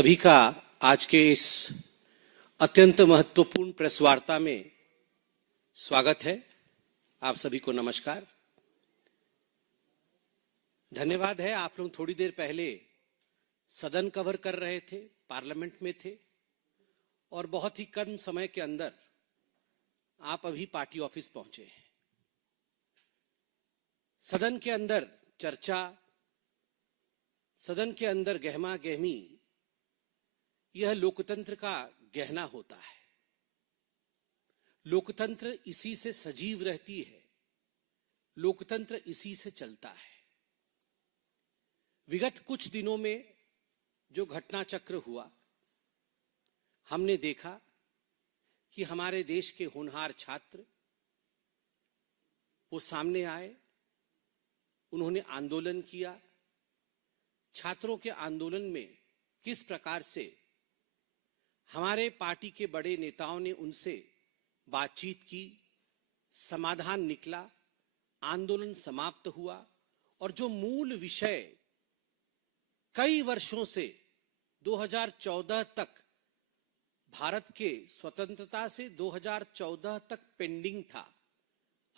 सभी का आज के इस अत्यंत महत्वपूर्ण प्रेस वार्ता में स्वागत है। आप सभी को नमस्कार। धन्यवाद है, आप लोग थोड़ी देर पहले सदन कवर कर रहे थे, पार्लियामेंट में थे और बहुत ही कम समय के अंदर आप अभी पार्टी ऑफिस पहुंचे हैं। सदन के अंदर चर्चा, सदन के अंदर गहमा गहमी, यह लोकतंत्र का गहना होता है। लोकतंत्र इसी से सजीव रहती है, लोकतंत्र इसी से चलता है। विगत कुछ दिनों में जो घटना चक्र हुआ, हमने देखा कि हमारे देश के होनहार छात्र वो सामने आए, उन्होंने आंदोलन किया। छात्रों के आंदोलन में किस प्रकार से हमारे पार्टी के बड़े नेताओं ने उनसे बातचीत की, समाधान निकला, आंदोलन समाप्त हुआ और जो मूल विषय कई वर्षों से 2014 तक, भारत के स्वतंत्रता से 2014 तक पेंडिंग था,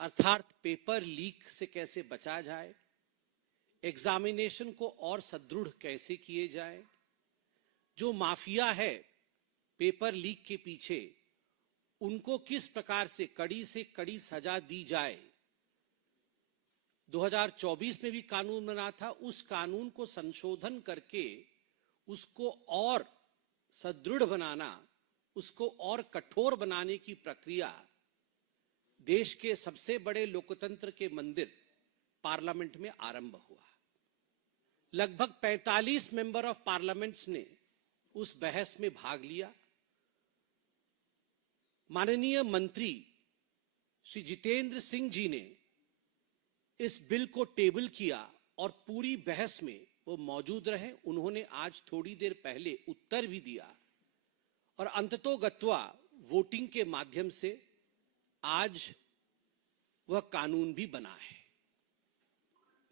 अर्थात पेपर लीक से कैसे बचा जाए, एग्जामिनेशन को और सुदृढ़ कैसे किए जाए, जो माफिया है पेपर लीक के पीछे, उनको किस प्रकार से कड़ी सजा दी जाए। 2024 में भी कानून बना था, उस कानून को संशोधन करके उसको और सुदृढ़ बनाना, उसको और कठोर बनाने की प्रक्रिया देश के सबसे बड़े लोकतंत्र के मंदिर पार्लियामेंट में आरंभ हुआ। लगभग 45 मेंबर ऑफ पार्लियामेंट्स ने उस बहस में भाग लिया। माननीय मंत्री श्री जितेंद्र सिंह जी ने इस बिल को टेबल किया और पूरी बहस में वो मौजूद रहे। उन्होंने आज थोड़ी देर पहले उत्तर भी दिया और अंततोगत्वा वोटिंग के माध्यम से आज वह कानून भी बना है।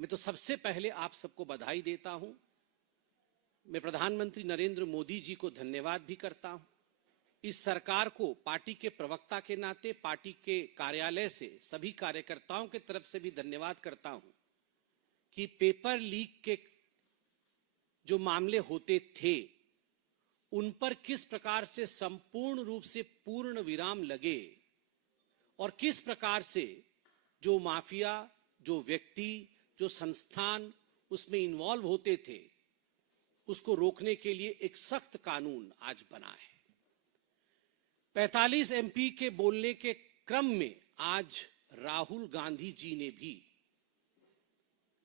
मैं तो सबसे पहले आप सबको बधाई देता हूं। मैं प्रधानमंत्री नरेंद्र मोदी जी को धन्यवाद भी करता हूं। इस सरकार को पार्टी के प्रवक्ता के नाते, पार्टी के कार्यालय से सभी कार्यकर्ताओं के तरफ से भी धन्यवाद करता हूं कि पेपर लीक के जो मामले होते थे उन पर किस प्रकार से संपूर्ण रूप से पूर्ण विराम लगे और किस प्रकार से जो माफिया, जो व्यक्ति, जो संस्थान उसमें इन्वॉल्व होते थे, उसको रोकने के लिए एक सख्त कानून आज बना है। 45 एमपी के बोलने के क्रम में आज राहुल गांधी जी ने भी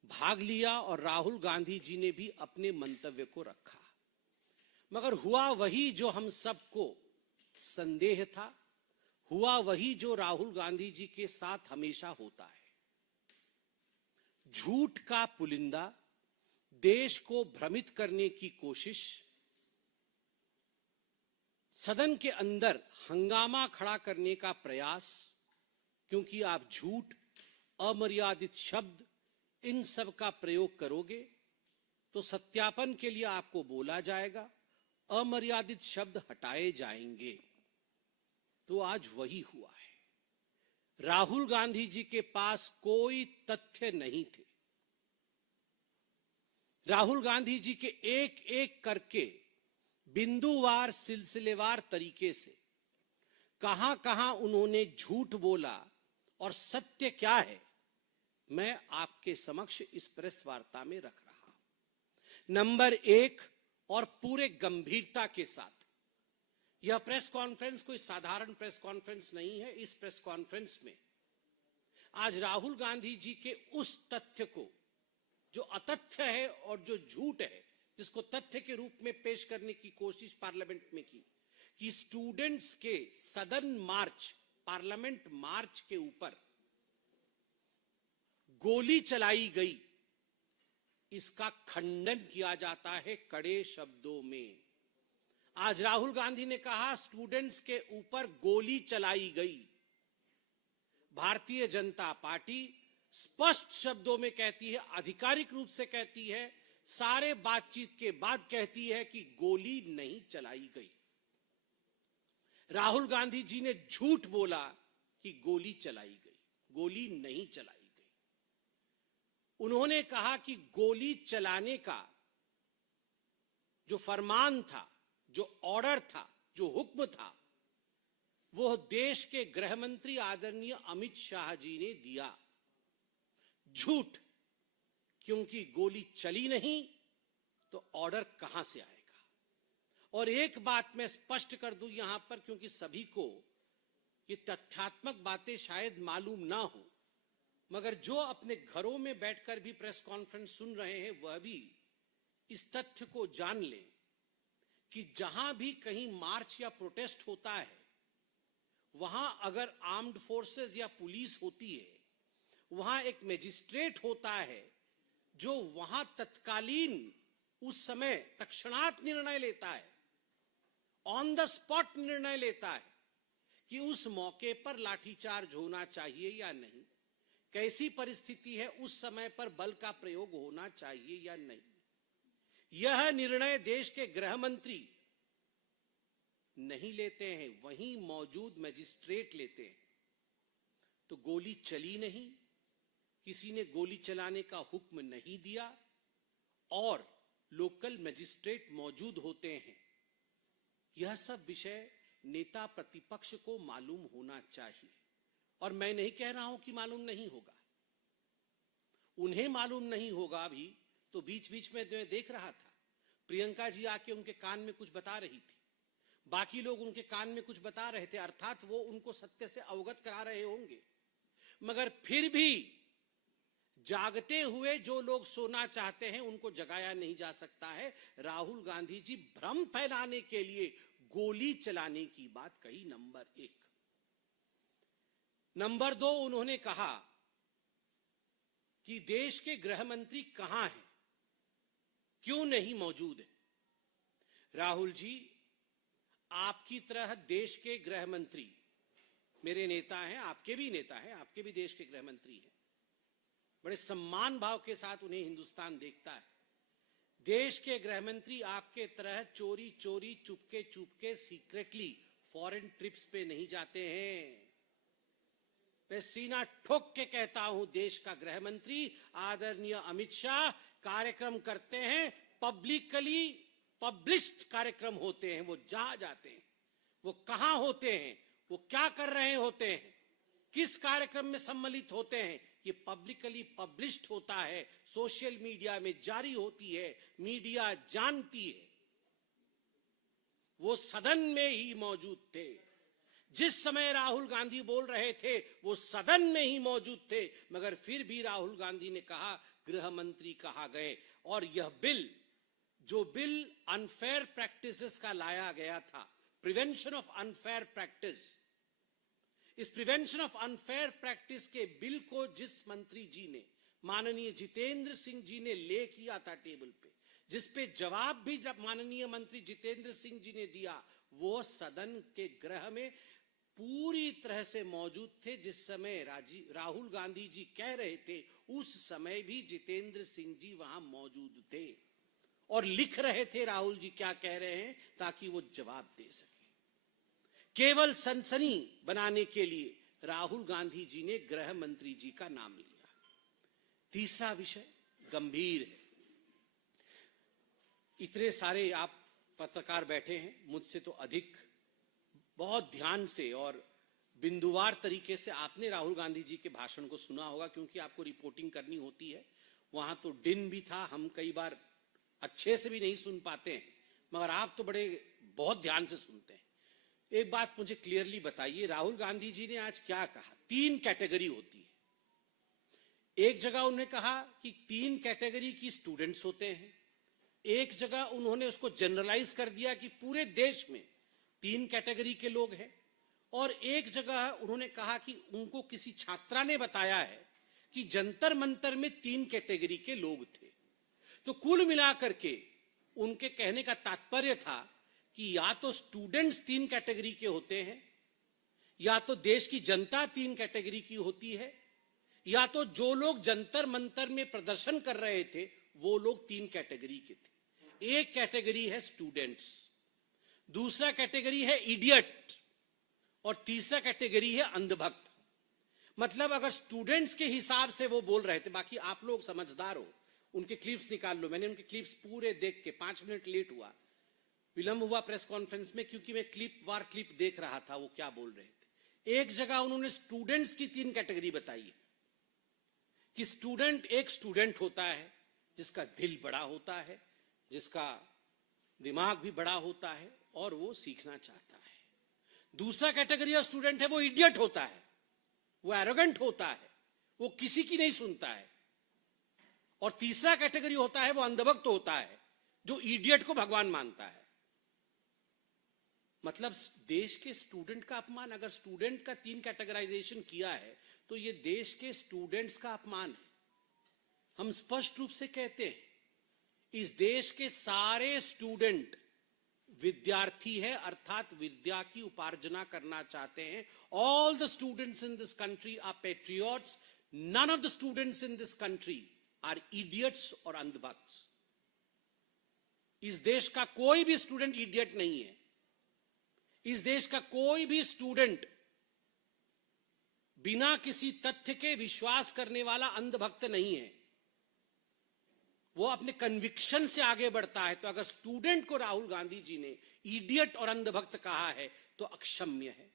भाग लिया और राहुल गांधी जी ने भी अपने मंतव्य को रखा। मगर हुआ वही जो हम सबको संदेह था, हुआ वही जो राहुल गांधी जी के साथ हमेशा होता है। झूठ का पुलिंदा, देश को भ्रमित करने की कोशिश, सदन के अंदर हंगामा खड़ा करने का प्रयास, क्योंकि आप झूठ, अमर्यादित शब्द, इन सब का प्रयोग करोगे तो सत्यापन के लिए आपको बोला जाएगा, अमर्यादित शब्द हटाए जाएंगे। तो आज वही हुआ है। राहुल गांधी जी के पास कोई तथ्य नहीं थे। राहुल गांधी जी के एक एक करके बिंदुवार, सिलसिलेवार तरीके से कहां कहां उन्होंने झूठ बोला और सत्य क्या है, मैं आपके समक्ष इस प्रेस वार्ता में रख रहा हूं। नंबर एक, और पूरे गंभीरता के साथ, यह प्रेस कॉन्फ्रेंस कोई साधारण प्रेस कॉन्फ्रेंस नहीं है। इस प्रेस कॉन्फ्रेंस में आज राहुल गांधी जी के उस तथ्य को, जो अतथ्य है और जो झूठ है, जिसको तथ्य के रूप में पेश करने की कोशिश पार्लियामेंट में की, कि स्टूडेंट्स के सदन मार्च, पार्लियामेंट मार्च के ऊपर गोली चलाई गई, इसका खंडन किया जाता है कड़े शब्दों में। आज राहुल गांधी ने कहा स्टूडेंट्स के ऊपर गोली चलाई गई। भारतीय जनता पार्टी स्पष्ट शब्दों में कहती है, आधिकारिक रूप से कहती है सारे बातचीत के बाद कहती है कि गोली नहीं चलाई गई। राहुल गांधी जी ने झूठ बोला कि गोली चलाई गई, गोली नहीं चलाई गई। उन्होंने कहा कि गोली चलाने का जो फरमान था, जो ऑर्डर था, जो हुक्म था, वो देश के गृह मंत्री आदरणीय अमित शाह जी ने दिया। झूठ, क्योंकि गोली चली नहीं तो ऑर्डर कहां से आएगा। और एक बात मैं स्पष्ट कर दूं यहां पर, क्योंकि सभी को ये तथ्यात्मक बातें शायद मालूम ना हो, मगर जो अपने घरों में बैठकर भी प्रेस कॉन्फ्रेंस सुन रहे हैं वह भी इस तथ्य को जान लें कि जहां भी कहीं मार्च या प्रोटेस्ट होता है, वहां अगर आर्म्ड फोर्सेस या पुलिस होती है, वहां एक मजिस्ट्रेट होता है जो वहां तत्कालीन उस समय तत्क्षणात निर्णय लेता है, ऑन द स्पॉट निर्णय लेता है कि उस मौके पर लाठीचार्ज होना चाहिए या नहीं, कैसी परिस्थिति है, उस समय पर बल का प्रयोग होना चाहिए या नहीं। यह निर्णय देश के गृह मंत्री नहीं लेते हैं, वहीं मौजूद मजिस्ट्रेट लेते हैं। तो गोली चली नहीं, किसी ने गोली चलाने का हुक्म नहीं दिया और लोकल मजिस्ट्रेट मौजूद होते हैं। यह सब विषय नेता प्रतिपक्ष को मालूम होना चाहिए। और मैं नहीं कह रहा हूं कि मालूम नहीं होगा, उन्हें मालूम नहीं होगा भी। तो बीच बीच में मैं देख रहा था, प्रियंका जी आके उनके कान में कुछ बता रही थी, बाकी लोग उनके कान में कुछ बता रहे थे, अर्थात वो उनको सत्य से अवगत करा रहे होंगे। मगर फिर भी जागते हुए जो लोग सोना चाहते हैं उनको जगाया नहीं जा सकता है। राहुल गांधी जी भ्रम फैलाने के लिए गोली चलाने की बात कही, नंबर 1। नंबर 2, उन्होंने कहा कि देश के गृह मंत्री कहां हैं, क्यों नहीं मौजूद है। राहुल जी, आपकी तरह देश के गृह मंत्री मेरे नेता हैं, आपके भी नेता हैं, आपके भी देश के गृह मंत्री हैं। बड़े सम्मान भाव के साथ उन्हें हिंदुस्तान देखता है। देश के गृह मंत्री आपके तरह चोरी चोरी, Chupke Chupke, secretly foreign trips पे नहीं जाते हैं। मैं सीना ठोक के कहता हूं, देश का गृह मंत्री आदरणीय अमित शाह कार्यक्रम करते हैं, पब्लिकली पब्लिश्ड कार्यक्रम होते हैं। वो जहां जाते हैं, वो कहां होते हैं, वो क्या कर रहे होते हैं, किस कार्यक्रम में सम्मिलित होते हैं, ये पब्लिकली पब्लिश्ड होता है, सोशल मीडिया में जारी होती है, मीडिया जानती है। वो सदन में ही मौजूद थे। जिस समय राहुल गांधी बोल रहे थे वो सदन में ही मौजूद थे, मगर फिर भी राहुल गांधी ने कहा गृह मंत्री कहा गए। और यह बिल, जो बिल अनफेयर प्रैक्टिसेस का लाया गया था, प्रिवेंशन ऑफ अनफेयर प्रैक्टिस, इस प्रिवेंशन ऑफ अनफेयर प्रैक्टिस के बिल को जिस मंत्री जी ने, माननीय जितेंद्र सिंह जी ने ले किया था टेबल पे, जिस पे जवाब भी माननीय मंत्री जितेंद्र सिंह जी ने दिया, वो सदन के गृह में पूरी तरह से मौजूद थे। जिस समय राहुल गांधी जी कह रहे थे, उस समय भी जितेंद्र सिंह जी वहां मौजूद थे और लिख रहे थे राहुल जी क्या कह रहे हैं, ताकि वो जवाब दे सके। केवल सनसनी बनाने के लिए राहुल गांधी जी ने गृह मंत्री जी का नाम लिया। तीसरा विषय गंभीर है। इतने सारे आप पत्रकार बैठे हैं, मुझसे तो अधिक बहुत ध्यान से और बिंदुवार तरीके से आपने राहुल गांधी जी के भाषण को सुना होगा, क्योंकि आपको रिपोर्टिंग करनी होती है। वहां तो दिन भी था, हम कई बार अच्छे से भी नहीं सुन पाते हैं, मगर आप तो बड़े बहुत ध्यान से सुनते हैं। एक बात मुझे क्लियरली बताइए, राहुल गांधी जी ने आज क्या कहा? 3 कैटेगरी होती है। एक जगह उन्होंने कहा कि 3 कैटेगरी की स्टूडेंट्स होते हैं, एक जगह उन्होंने उसको जनरलाइज कर दिया कि पूरे देश में 3 कैटेगरी के लोग हैं, और एक जगह उन्होंने कहा कि उनको किसी छात्रा ने बताया है कि जंतर मंतर में 3 कैटेगरी के लोग थे। तो कुल मिलाकर के उनके कहने का तात्पर्य था कि या तो स्टूडेंट्स 3 कैटेगरी के होते हैं, या तो देश की जनता 3 कैटेगरी की होती है, या तो जो लोग जंतर मंतर में प्रदर्शन कर रहे थे वो लोग 3 कैटेगरी के थे। एक कैटेगरी है स्टूडेंट्स, दूसरा कैटेगरी है इडियट और तीसरा कैटेगरी है अंधभक्त। मतलब अगर स्टूडेंट्स के हिसाब से वो बोल रहे थे, बाकी आप लोग समझदार हो, उनके क्लिप्स निकाल लो। मैंने उनके क्लिप्स पूरे देख के 5 मिनट लेट हुआ, विलंब हुआ प्रेस कॉन्फ्रेंस में, क्योंकि मैं क्लिप देख रहा था वो क्या बोल रहे थे। एक जगह उन्होंने स्टूडेंट्स की 3 कैटेगरी बताई है कि स्टूडेंट, एक स्टूडेंट होता है जिसका दिल बड़ा होता है, जिसका दिमाग भी बड़ा होता है और वो सीखना चाहता है। दूसरा कैटेगरी ऑफ स्टूडेंट है वो इडियट होता है, वो एरोगेंट होता है, वो किसी की नहीं सुनता है। और तीसरा कैटेगरी होता है वो अंधभक्त होता है, जो इडियट को भगवान मानता है। मतलब देश के स्टूडेंट का अपमान, अगर स्टूडेंट का 3 कैटेगराइजेशन किया है तो ये देश के स्टूडेंट्स का अपमान है। हम स्पष्ट रूप से कहते हैं, इस देश के सारे स्टूडेंट विद्यार्थी है, अर्थात विद्या की उपार्जना करना चाहते हैं। All the students in this country are patriots, none of the students in this country are idiots और अंधभक्ts। इस देश का कोई भी स्टूडेंट इडियट नहीं है, इस देश का कोई भी स्टूडेंट बिना किसी तथ्य के विश्वास करने वाला अंधभक्त नहीं है, वो अपने कन्विक्शन से आगे बढ़ता है। तो अगर स्टूडेंट को राहुल गांधी जी ने इडियट और अंधभक्त कहा है तो अक्षम्य है।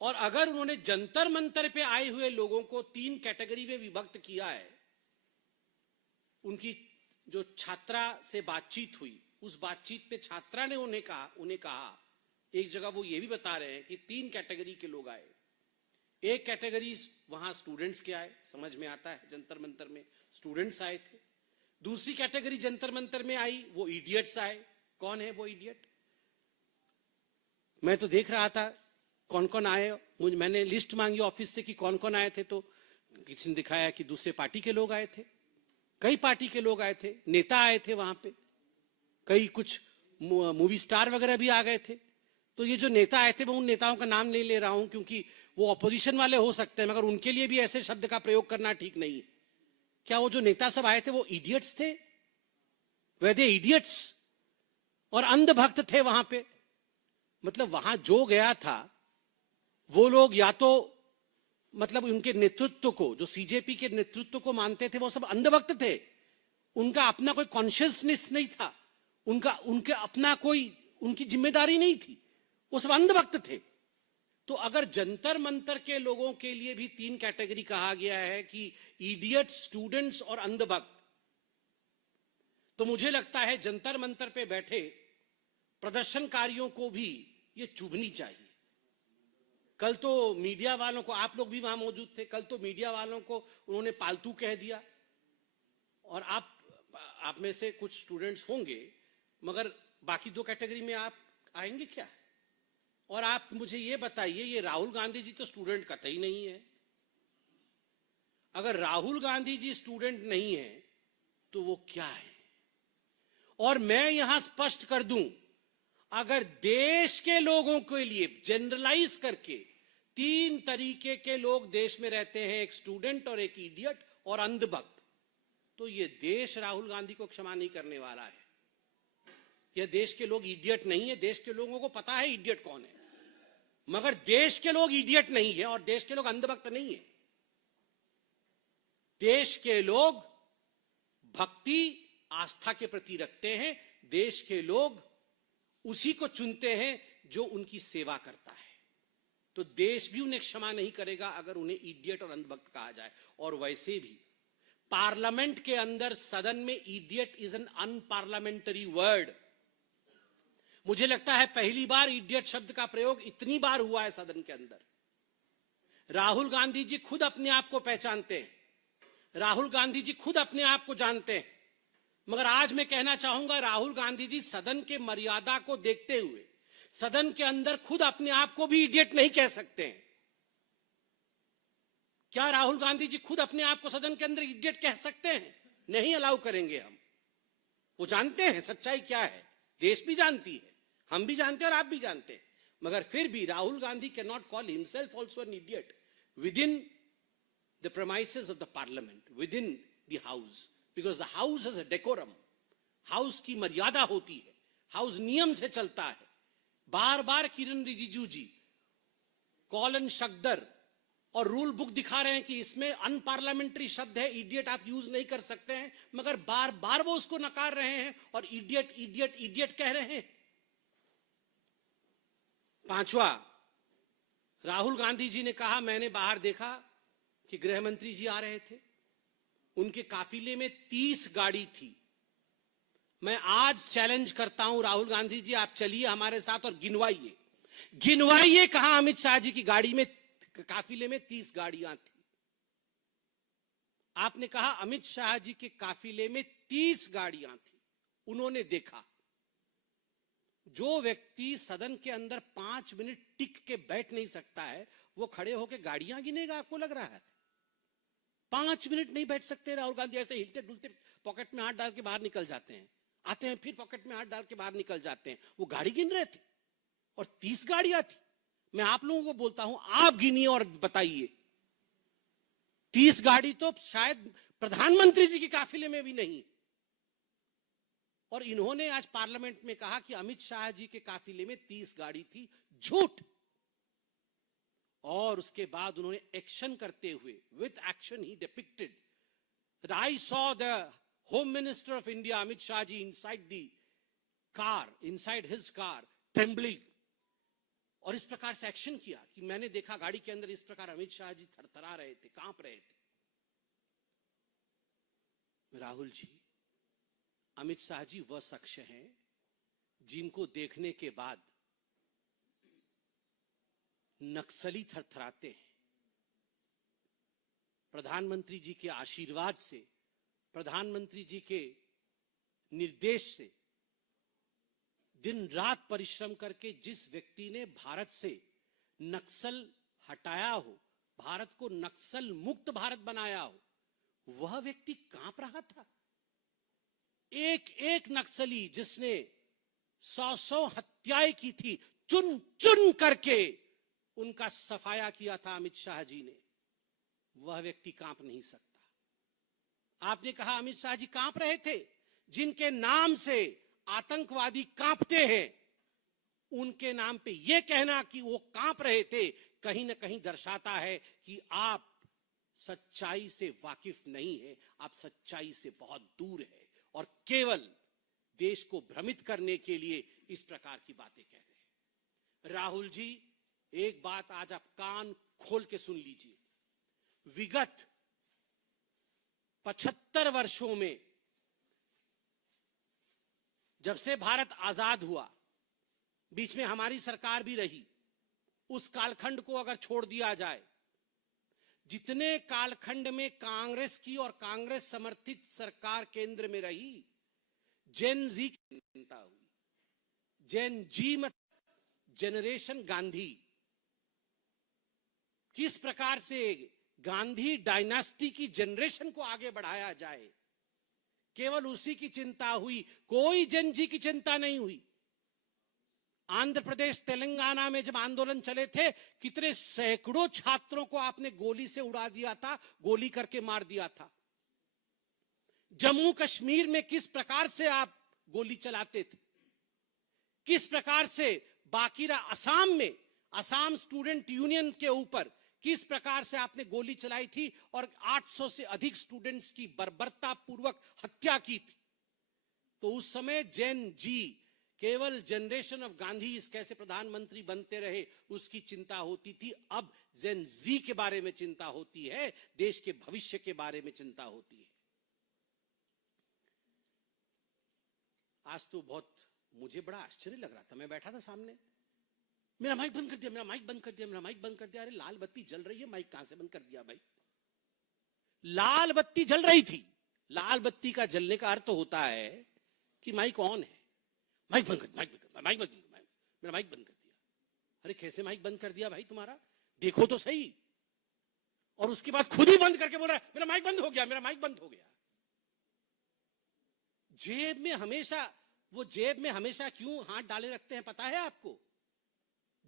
और अगर उन्होंने जंतर मंतर पे आए हुए लोगों को 3 कैटेगरी में विभक्त किया है, उनकी जो छात्रा से बातचीत हुई, उस बातचीत पे छात्रा ने उन्हें कहा, एक जगह वो ये भी बता रहे हैं कि 3 कैटेगरी के लोग आए। एक कैटेगरी वहां स्टूडेंट्स के आए, समझ में आता है, जंतर मंतर में स्टूडेंट्स आए थे। दूसरी कैटेगरी जंतर मंतर में आई, वो इडियट्स आए। कौन है वो इडियट? मैं तो देख रहा था कौन कौन आए, मैंने लिस्ट मांगी ऑफिस से कि कौन कौन आए थे, तो किसी ने दिखाया कि दूसरे पार्टी के लोग आए थे, कई पार्टी के लोग आए थे, नेता आए थे वहां पे, कई कुछ मूवी स्टार वगैरह भी आ गए थे। तो ये जो नेता आए थे, मैं उन नेताओं का नाम नहीं ले रहा हूं क्योंकि वो ऑपोजिशन वाले हो सकते हैं, मगर उनके लिए भी ऐसे शब्द का प्रयोग करना ठीक नहीं है। क्या वो जो नेता सब आए थे वो इडियट्स थे? वे दे इडियट्स और अंधभक्त थे वहां पे? मतलब वहां जो गया था वो लोग या तो मतलब उनके नेतृत्व को, जो सीजेपी के नेतृत्व को मानते थे, वो सब अंधभक्त थे। उनका अपना कोई कॉन्शियसनेस नहीं था, उनके अपना कोई उनकी जिम्मेदारी नहीं थी, वो सब अंधभक्त थे। तो अगर जंतर मंतर के लोगों के लिए भी 3 कैटेगरी कहा गया है कि इडियट, स्टूडेंट्स और अंधभक्त, तो मुझे लगता है जंतर मंतर पे बैठे प्रदर्शनकारियों को भी ये चुभनी चाहिए। कल तो मीडिया वालों को, आप लोग भी वहां मौजूद थे, कल तो मीडिया वालों को उन्होंने पालतू कह दिया। और आप में से कुछ स्टूडेंट्स होंगे, मगर बाकी 2 कैटेगरी में आप आएंगे क्या? और आप मुझे ये बताइए, ये राहुल गांधी जी तो स्टूडेंट कतई नहीं है। अगर राहुल गांधी जी स्टूडेंट नहीं है तो वो क्या है? और मैं यहां स्पष्ट कर दूं, अगर देश के लोगों के लिए जनरलाइज करके 3 तरीके के लोग देश में रहते हैं, एक स्टूडेंट और एक इडियट और अंधभक्त, तो ये देश राहुल गांधी को क्षमा नहीं करने वाला है। यह देश के लोग इडियट नहीं है, देश के लोगों को पता है इडियट कौन है, मगर देश के लोग इडियट नहीं है और देश के लोग अंधभक्त नहीं है। देश के लोग भक्ति, आस्था के प्रति रखते हैं, देश के लोग उसी को चुनते हैं जो उनकी सेवा करता है। तो देश भी उन्हें क्षमा नहीं करेगा अगर उन्हें इडियट और अंधभक्त कहा जाए। और वैसे भी पार्लियामेंट के अंदर, सदन में, इडियट इज एन अनपार्लियामेंटरी वर्ड। मुझे लगता है पहली बार इडियट शब्द का प्रयोग इतनी बार हुआ है सदन के अंदर। राहुल गांधी जी खुद अपने आप को पहचानते हैं, राहुल गांधी जी खुद अपने आप को जानते हैं, मगर आज मैं कहना चाहूंगा, राहुल गांधी जी सदन के मर्यादा को देखते हुए सदन के अंदर खुद अपने आप को भी इडियट नहीं कह सकते हैं। क्या राहुल गांधी जी खुद अपने आप को सदन के अंदर इडियट कह सकते हैं? नहीं अलाउ करेंगे हम। वो जानते हैं सच्चाई क्या है, देश भी जानती है, हम भी जानते हैं और आप भी जानते हैं, मगर फिर भी Rahul Gandhi can not call himself also an idiot with in the premises of the parliament, with in the house. Because the house is a decorum, house की मर्यादा होती है, हाउस नियम से चलता है। बार बार किरण रिजिजू जी कॉलन शक्दर और रूल बुक दिखा रहे हैं कि इसमें अनपार्लियामेंट्री शब्द है, इडियट आप यूज नहीं कर सकते हैं, मगर बार बार वो उसको नकार रहे हैं और इडियट इडियट इडियट कह रहे हैं। पांचवा, राहुल गांधी जी ने कहा, मैंने बाहर देखा कि गृह मंत्री जी आ रहे थे, उनके काफिले में 30 गाड़ी थी। मैं आज चैलेंज करता हूं राहुल गांधी जी, आप चलिए हमारे साथ और गिनवाइए, गिनवाइए कहां अमित शाह जी की गाड़ी में, काफिले में 30 गाड़ियां थी। आपने कहा अमित शाह जी के काफिले में 30 गाड़ियां थी, उन्होंने देखा। जो व्यक्ति सदन के अंदर 5 मिनट टिक के बैठ नहीं सकता है, वो खड़े होकर गाड़ियां गिनेगा, आपको लग रहा है? 5 मिनट नहीं बैठ सकते राहुल गांधी, ऐसे हिलते डुलते पॉकेट में हाथ डाल के बाहर निकल जाते हैं, आते हैं फिर पॉकेट में हाथ डाल के बाहर निकल जाते हैं। वो गाड़ी गिन रहे थे और 30 गाड़ियां थी। मैं आप लोगों को बोलता हूं, आप गिनिए और बताइए, 30 गाड़ी तो शायद प्रधानमंत्री जी के काफिले में भी नहीं। और इन्होंने आज पार्लियामेंट में कहा कि अमित शाह जी के काफिले में 30 गाड़ी थी, झूठ। और उसके बाद उन्होंने एक्शन करते हुए, with action he depicted that I saw the home minister of India Amit Shah ji inside the car, inside his car, trembling. और इस प्रकार से एक्शन किया कि मैंने देखा गाड़ी के अंदर इस प्रकार अमित शाह जी थरथरा रहे थे, कांप रहे थे। राहुल जी, अमित शाह जी वह शख्स हैं जिनको देखने के बाद नक्सली थरथराते हैं। प्रधानमंत्री जी के आशीर्वाद से, प्रधानमंत्री जी के निर्देश से दिन रात परिश्रम करके जिस व्यक्ति ने भारत से नक्सल हटाया हो, भारत को नक्सल मुक्त भारत बनाया हो, वह व्यक्ति कांप रहा था। एक एक नक्सली जिसने 100 हत्याएं की थी, चुन चुन करके उनका सफाया किया था अमित शाह जी ने, वह व्यक्ति कांप नहीं सकता। आपने कहा अमित शाह जी कांप रहे थे, जिनके नाम से आतंकवादी कांपते हैं, उनके नाम पे यह कहना कि वो कांप रहे थे, कहीं ना कहीं दर्शाता है कि आप सच्चाई से वाकिफ नहीं है, आप सच्चाई से बहुत दूर है और केवल देश को भ्रमित करने के लिए इस प्रकार की बातें कह रहे हैं। राहुल जी, एक बात आज आप कान खोल के सुन लीजिए, विगत 75 वर्षों में जब से भारत आजाद हुआ, बीच में हमारी सरकार भी रही, उस कालखंड को अगर छोड़ दिया जाए, जितने कालखंड में कांग्रेस की और कांग्रेस समर्थित सरकार केंद्र में रही, जेन जी की चिंता हुई। जेन जी मतलब जनरेशन गांधी, किस प्रकार से गांधी डायनास्टी की जनरेशन को आगे बढ़ाया जाए, केवल उसी की चिंता हुई, कोई जेन जी की चिंता नहीं हुई। आंध्र प्रदेश, तेलंगाना में जब आंदोलन चले थे, कितने सैकड़ों छात्रों को आपने गोली से उड़ा दिया था, गोली करके मार दिया था। जम्मू कश्मीर में किस प्रकार से आप गोली चलाते थे, किस प्रकार से बाकीरा असम में, असम स्टूडेंट यूनियन के ऊपर किस प्रकार से आपने गोली चलाई थी और 800 से अधिक स्टूडेंट्स की बर्बरता पूर्वक हत्या की थी। तो उस समय जेन जी, केवल जनरेशन ऑफ गांधी कैसे प्रधानमंत्री बनते रहे उसकी चिंता होती थी। अब जेन जी के बारे में चिंता होती है, देश के भविष्य के बारे में चिंता होती है। आज तो बहुत मुझे बड़ा आश्चर्य लग रहा था, मैं बैठा था सामने, मेरा माइक बंद कर दिया, मेरा माइक बंद कर दिया, मेरा माइक बंद कर दिया। अरे लाल बत्ती जल रही है, माइक कहां से बंद कर दिया भाई? लाल बत्ती जल रही थी। लाल बत्ती का जलने का अर्थ होता है कि माइक ऑन है। माइक बंद कर, माइक बंद, माइक बंद, मेरा माइक बंद कर दिया। अरे कैसे माइक बंद कर दिया भाई तुम्हारा? देखो तो सही। और उसके बाद खुद ही बंद करके बोल रहा है मेरा माइक बंद हो गया, मेरा माइक बंद हो गया। जेब में हमेशा, वो जेब में हमेशा क्यों हाथ डाले रखते हैं पता है आपको?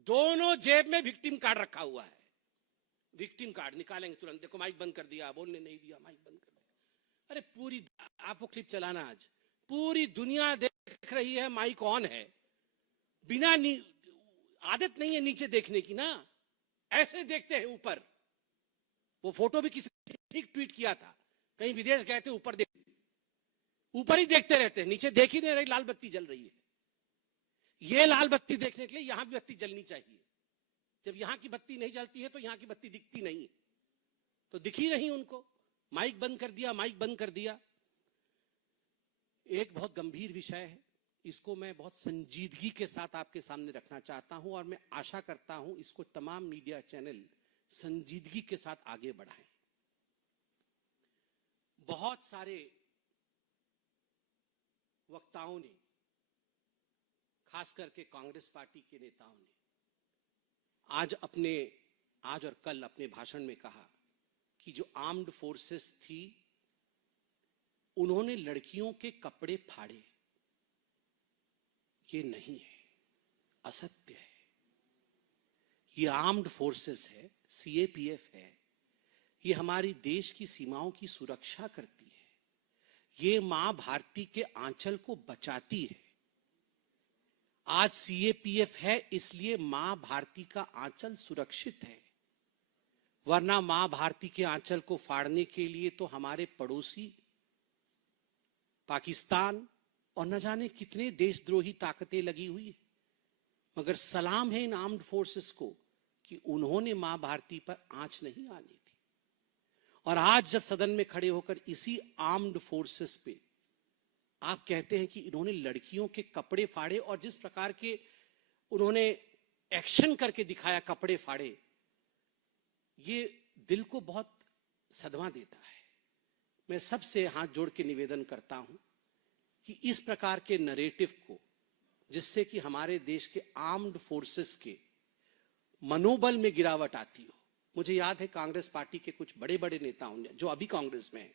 दोनों जेब में विक्टिम कार्ड रखा हुआ है। विक्टिम कार्ड निकालेंगे तुरंत, देखो माइक बंद कर दिया, बोलने नहीं दिया, माइक बंद कर दिया। अरे पूरी आप वो क्लिप चलाना आज, पूरी दुनिया देख रही है, माइक ऑन है, बिना आदत नहीं है नीचे देखने की ना, ऐसे देखते हैं ऊपर। वो फोटो भी किसी ने ठीक ट्वीट किया था, कहीं विदेश गए थे, ऊपर ही देखते रहते हैं, नीचे देख ही नहीं रही, लाल बत्ती जल रही है। ये लाल बत्ती देखने के लिए यहां भी बत्ती जलनी चाहिए। जब यहां की बत्ती नहीं जलती है तो यहां की बत्ती दिखती नहीं है, तो दिखी नहीं उनको, माइक बंद कर दिया, माइक बंद कर दिया। एक बहुत गंभीर विषय है, इसको मैं बहुत संजीदगी के साथ आपके सामने रखना चाहता हूं, और मैं आशा करता हूं इसको तमाम मीडिया चैनल संजीदगी के साथ आगे बढ़ाएं। बहुत सारे वक्ताओं ने, खास करके कांग्रेस पार्टी के नेताओं ने आज और कल अपने भाषण में कहा कि जो आर्म्ड फोर्सेस थी उन्होंने लड़कियों के कपड़े फाड़े। ये नहीं है, असत्य है। ये आर्म्ड फोर्सेस है, सीएपीएफ है, ये हमारी देश की सीमाओं की सुरक्षा करती है, ये मां भारती के आंचल को बचाती है। आज सीएपीएफ है इसलिए मां भारती का आंचल सुरक्षित है, वरना मां भारती के आंचल को फाड़ने के लिए तो हमारे पड़ोसी पाकिस्तान और न जाने कितने देशद्रोही ताकतें लगी हुई है। मगर सलाम है इन आर्म्ड फोर्सेस को कि उन्होंने मां भारती पर आंच नहीं आने दी। और आज जब सदन में खड़े होकर इसी आर्म्ड फोर्सेस पे आप कहते हैं कि इन्होंने लड़कियों के कपड़े फाड़े, और जिस प्रकार के उन्होंने एक्शन करके दिखाया, कपड़े फाड़े, ये दिल को बहुत सदमा देता है। मैं सबसे हाथ जोड़ के निवेदन करता हूं कि इस प्रकार के नरेटिव को, जिससे कि हमारे देश के आर्म्ड फोर्सेस के मनोबल में गिरावट आती हो। मुझे याद है कांग्रेस पार्टी के कुछ बड़े बड़े नेताओं ने, जो अभी कांग्रेस में हैं,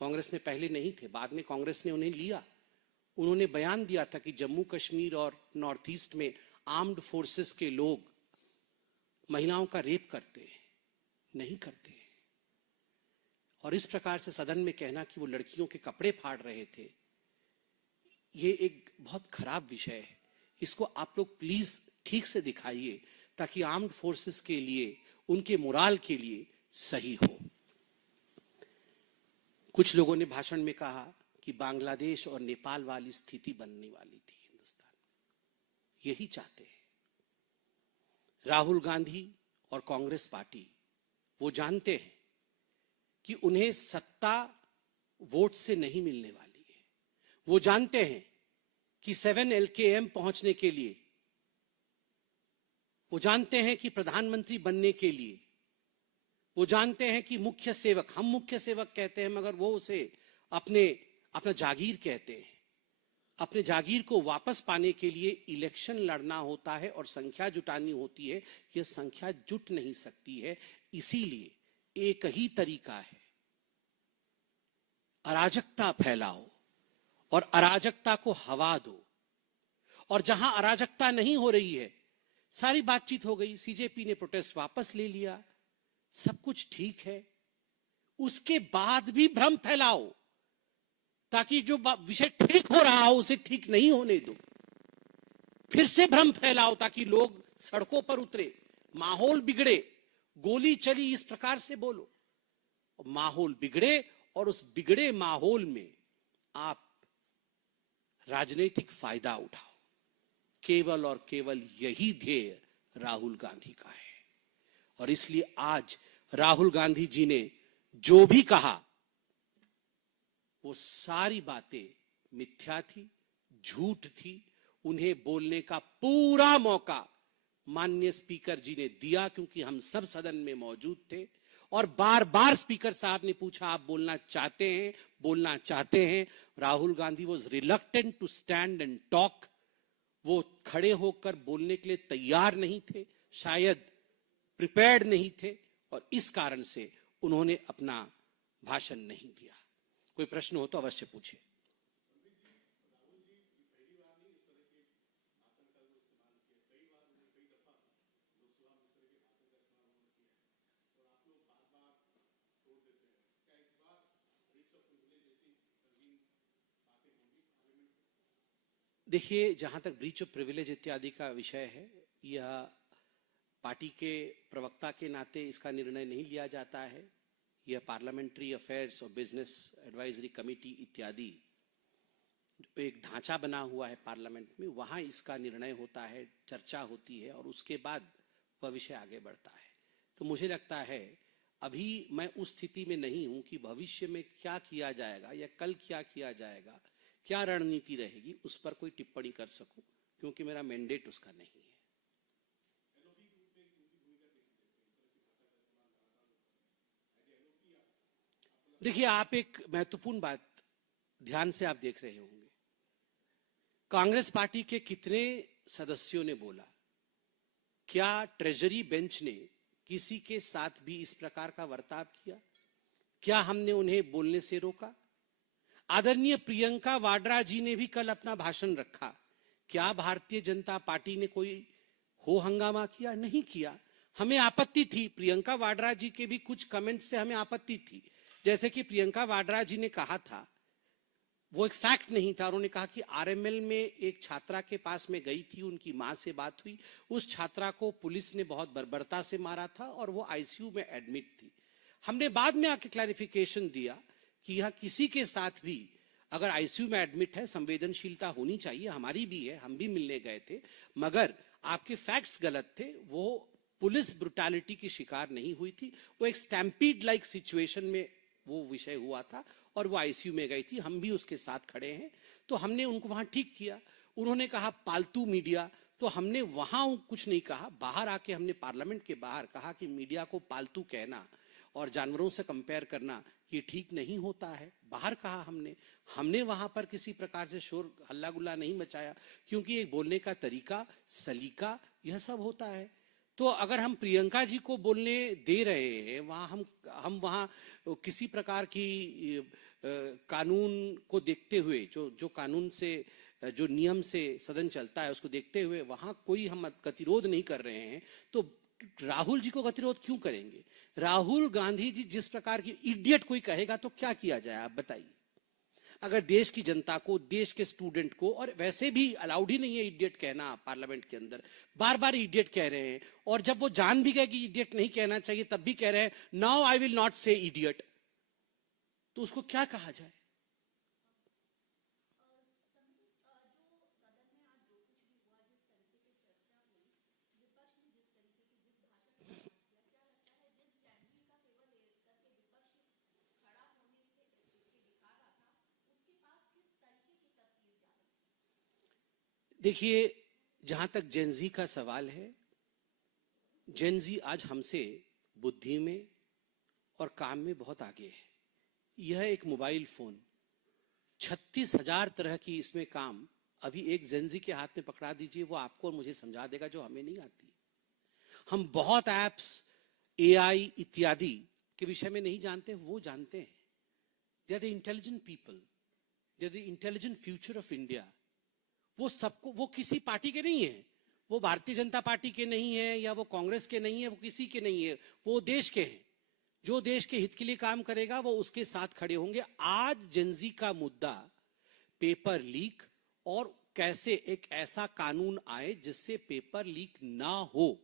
कांग्रेस में पहले नहीं थे, बाद में कांग्रेस ने उन्हें लिया, उन्होंने बयान दिया था कि जम्मू कश्मीर और नॉर्थ ईस्ट में आर्म्ड फोर्सेस के लोग महिलाओं का रेप करते हैं। नहीं करते। और इस प्रकार से सदन में कहना कि वो लड़कियों के कपड़े फाड़ रहे थे, ये एक बहुत खराब विषय है। इसको आप लोग प्लीज ठीक से दिखाइए, ताकि आर्म्ड फोर्सेस के लिए, उनके मोराल के लिए सही हो। कुछ लोगों ने भाषण में कहा कि बांग्लादेश और नेपाल वाली स्थिति बनने वाली थी हिंदुस्तान। यही चाहते हैं राहुल गांधी और कांग्रेस पार्टी। वो जानते हैं कि उन्हें सत्ता वोट से नहीं मिलने वाली है। वो जानते हैं कि 7 LKM पहुंचने के लिए, वो जानते हैं कि प्रधानमंत्री बनने के लिए, वो जानते हैं कि मुख्य सेवक, हम मुख्य सेवक कहते हैं मगर वो उसे अपना जागीर कहते हैं। अपने जागीर को वापस पाने के लिए इलेक्शन लड़ना होता है और संख्या जुटानी होती है। यह संख्या जुट नहीं सकती है, इसीलिए एक ही तरीका है, अराजकता फैलाओ और अराजकता को हवा दो। और जहां अराजकता नहीं हो रही है, सारी बातचीत हो गई, सीजेपी ने प्रोटेस्ट वापस ले लिया, सब कुछ ठीक है, उसके बाद भी भ्रम फैलाओ, ताकि जो विषय ठीक हो रहा हो उसे ठीक नहीं होने दो। फिर से भ्रम फैलाओ ताकि लोग सड़कों पर उतरे, माहौल बिगड़े, गोली चली, इस प्रकार से बोलो। माहौल बिगड़े और उस बिगड़े माहौल में आप राजनीतिक फायदा उठाओ। केवल और केवल यही ध्येय राहुल गांधी का है। और इसलिए आज राहुल गांधी जी ने जो भी कहा वो सारी बातें मिथ्या थी, झूठ थी। उन्हें बोलने का पूरा मौका माननीय स्पीकर जी ने दिया, क्योंकि हम सब सदन में मौजूद थे और बार बार स्पीकर साहब ने पूछा आप बोलना चाहते हैं, बोलना चाहते हैं। Rahul Gandhi was reluctant to stand and talk. वो खड़े होकर बोलने के लिए तैयार नहीं थे, शायद प्रिपेयर्ड नहीं थे, और इस कारण से उन्होंने अपना भाषण नहीं दिया। कोई प्रश्न हो तो अवश्य पूछिए। देखिए, जहां तक ब्रीच ऑफ प्रिविलेज इत्यादि का विषय है, यह पार्टी के प्रवक्ता के नाते इसका निर्णय नहीं लिया जाता है। यह पार्लियामेंट्री अफेयर्स और बिजनेस एडवाइजरी कमेटी इत्यादि एक ढांचा बना हुआ है पार्लियामेंट में, वहां इसका निर्णय होता है, चर्चा होती है और उसके बाद वह विषय आगे बढ़ता है। तो मुझे लगता है अभी मैं उस स्थिति में नहीं हूं कि भविष्य में क्या किया जाएगा या कल क्या किया जाएगा, क्या रणनीति रहेगी, उस पर कोई टिप्पणी कर सकूं, क्योंकि मेरा मैंडेट उसका नहीं है। देखिए, आप एक महत्वपूर्ण बात ध्यान से आप देख रहे होंगे, कांग्रेस पार्टी के कितने सदस्यों ने बोला, क्या ट्रेजरी बेंच ने किसी के साथ भी इस प्रकार का बर्ताव किया? क्या हमने उन्हें बोलने से रोका? आदरणीय प्रियंका वाड्रा जी ने भी कल अपना भाषण रखा, क्या भारतीय जनता पार्टी ने कोई हो हंगामा किया? नहीं किया। हमें आपत्ति थी, प्रियंका वाड्रा जी के भी कुछ कमेंट से हमें आपत्ति थी। जैसे कि प्रियंका वाड्रा जी ने कहा था, वो एक फैक्ट नहीं था, उन्होंने कहा कि आरएमएल में एक छात्रा के पास में गई थी, उनकी मां से बात हुई, उस छात्रा को पुलिस ने बहुत बर्बरता से मारा था और वो आईसीयू में एडमिट थी। हमने बाद में आके क्लैरिफिकेशन दिया कि यह किसी के साथ भी अगर आईसीयू में एडमिट है, संवेदनशीलता होनी चाहिए, हमारी भी है, हम भी मिलने गए थे, मगर आपके फैक्ट्स गलत थे। वो पुलिस ब्रुटैलिटी की शिकार नहीं हुई थी, वो एक स्टैम्पीड लाइक सिचुएशन में वो विषय हुआ था और वो आईसीयू में गई थी, हम भी उसके साथ खड़े हैं। तो हमने उनको वहां ठीक किया। उन्होंने कहा पालतू मीडिया, तो हमने वहां कुछ नहीं कहा, बाहर आके हमने पार्लियामेंट के बाहर कहा कि मीडिया को पालतू कहना और जानवरों से कंपेयर करना ये ठीक नहीं होता है। बाहर कहा हमने वहां पर किसी प्रकार से शोर हल्ला गुल्ला नहीं मचाया, क्योंकि एक बोलने का तरीका, सलीका, यह सब होता है। तो अगर हम प्रियंका जी को बोलने दे रहे हैं, वहां हम वहां किसी प्रकार की कानून को देखते हुए, जो कानून से, जो नियम से सदन चलता है उसको देखते हुए वहां कोई हम गतिरोध नहीं कर रहे हैं, तो राहुल जी को गतिरोध क्यों करेंगे? राहुल गांधी जी जिस प्रकार की इडियट कोई कहेगा तो क्या किया जाए, आप बताइए। अगर देश की जनता को, देश के स्टूडेंट को, और वैसे भी अलाउड ही नहीं है इडियट कहना पार्लियामेंट के अंदर, बार बार इडियट कह रहे हैं, और जब वो जान भी गए कि इडियट नहीं कहना चाहिए तब भी कह रहे हैं नाउ आई विल नॉट से इडियट, तो उसको क्या कहा जाए? देखिए, जहां तक जेनजी का सवाल है, जेनजी आज हमसे बुद्धि में और काम में बहुत आगे है। यह एक मोबाइल फोन, 36,000 तरह की इसमें काम अभी एक जेनजी के हाथ में पकड़ा दीजिए, वो आपको और मुझे समझा देगा जो हमें नहीं आती। हम बहुत एप्स, एआई इत्यादि के विषय में नहीं जानते, वो जानते हैं। They are the intelligent people, they are the intelligent future of India. वो सबको, वो किसी पार्टी के नहीं है, वो भारतीय जनता पार्टी के नहीं है या वो कांग्रेस के नहीं है, वो किसी के नहीं है, वो देश के हैं। जो देश के हित के लिए काम करेगा वो उसके साथ खड़े होंगे। आज जेनजी का मुद्दा पेपर लीक और कैसे एक ऐसा कानून आए जिससे पेपर लीक ना हो,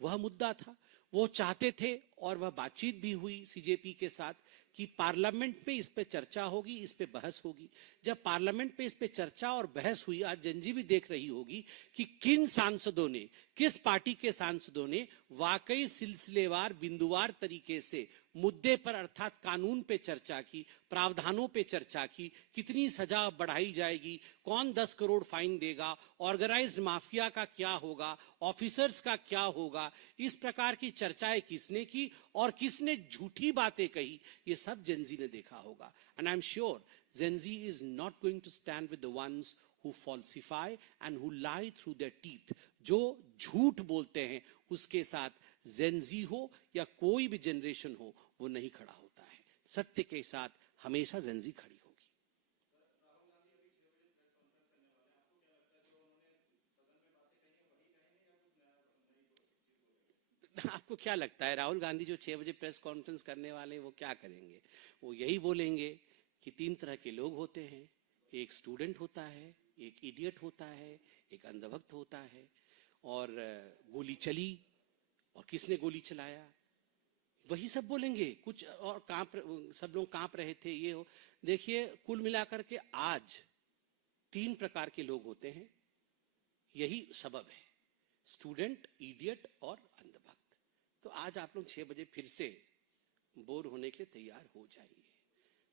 वह मुद्दा था। वो चाहते थे और वह बातचीत भी हुई सीजेपी के साथ कि पार्लियामेंट में इस पे चर्चा होगी, इस पे बहस होगी। जब पार्लियामेंट पे इस पे चर्चा और बहस हुई, आज जनजी भी देख रही होगी कि किन सांसदों ने, किस पार्टी के सांसदों ने वाकई सिलसिलेवार, बिंदुवार तरीके से मुद्दे पर अर्थात कानून पे चर्चा की, प्रावधानों पे चर्चा की, कितनी सजा बढ़ाई जाएगी, कौन 10 करोड़ फाइन देगा, ऑर्गेनाइज्ड माफिया का क्या होगा, ऑफिसर्स का क्या होगा, इस प्रकार की चर्चाएं किसने की और किसने झूठी बातें कही, ये सब जेनजी ने देखा होगा। And I am sure Gen Z is not going to stand with the ones who falsify and who lie through their teeth। जो झूठ बोलते हैं उसके साथ जेनजी हो या कोई भी जनरेशन हो, वो नहीं खड़ा होता है। सत्य के साथ हमेशा जेनजी खड़ी होगी। आपको क्या लगता है राहुल गांधी जो 6 बजे प्रेस कॉन्फ्रेंस करने वाले हैं वो क्या करेंगे? वो यही बोलेंगे कि 3 तरह के लोग होते हैं, एक स्टूडेंट होता है, एक इडियट होता है, एक अंधभक्त होता है, और गोली चली और किसने गोली चलाया, वही सब बोलेंगे। कुछ और सब लोग कांप रहे थे, ये हो। देखिए, कुल मिलाकर के आज 3 प्रकार के लोग होते हैं, यही सबब है, स्टूडेंट, इडियट और अंधभक्त। तो आज आप लोग 6 बजे फिर से बोर होने के लिए तैयार हो जाइए,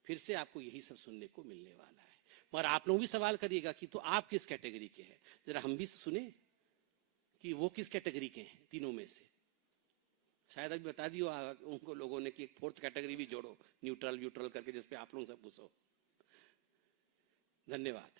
फिर से आपको यही सब सुनने को मिलने वाला है। मगर आप लोग भी सवाल करिएगा कि तो आप किस कैटेगरी के हैं, जरा हम भी सुने कि वो किस कैटेगरी के हैं तीनों में से। शायद अभी बता दियो उनको लोगों ने कि एक 4th कैटेगरी भी जोड़ो, न्यूट्रल करके, जिसपे आप लोग सब घुसो। धन्यवाद।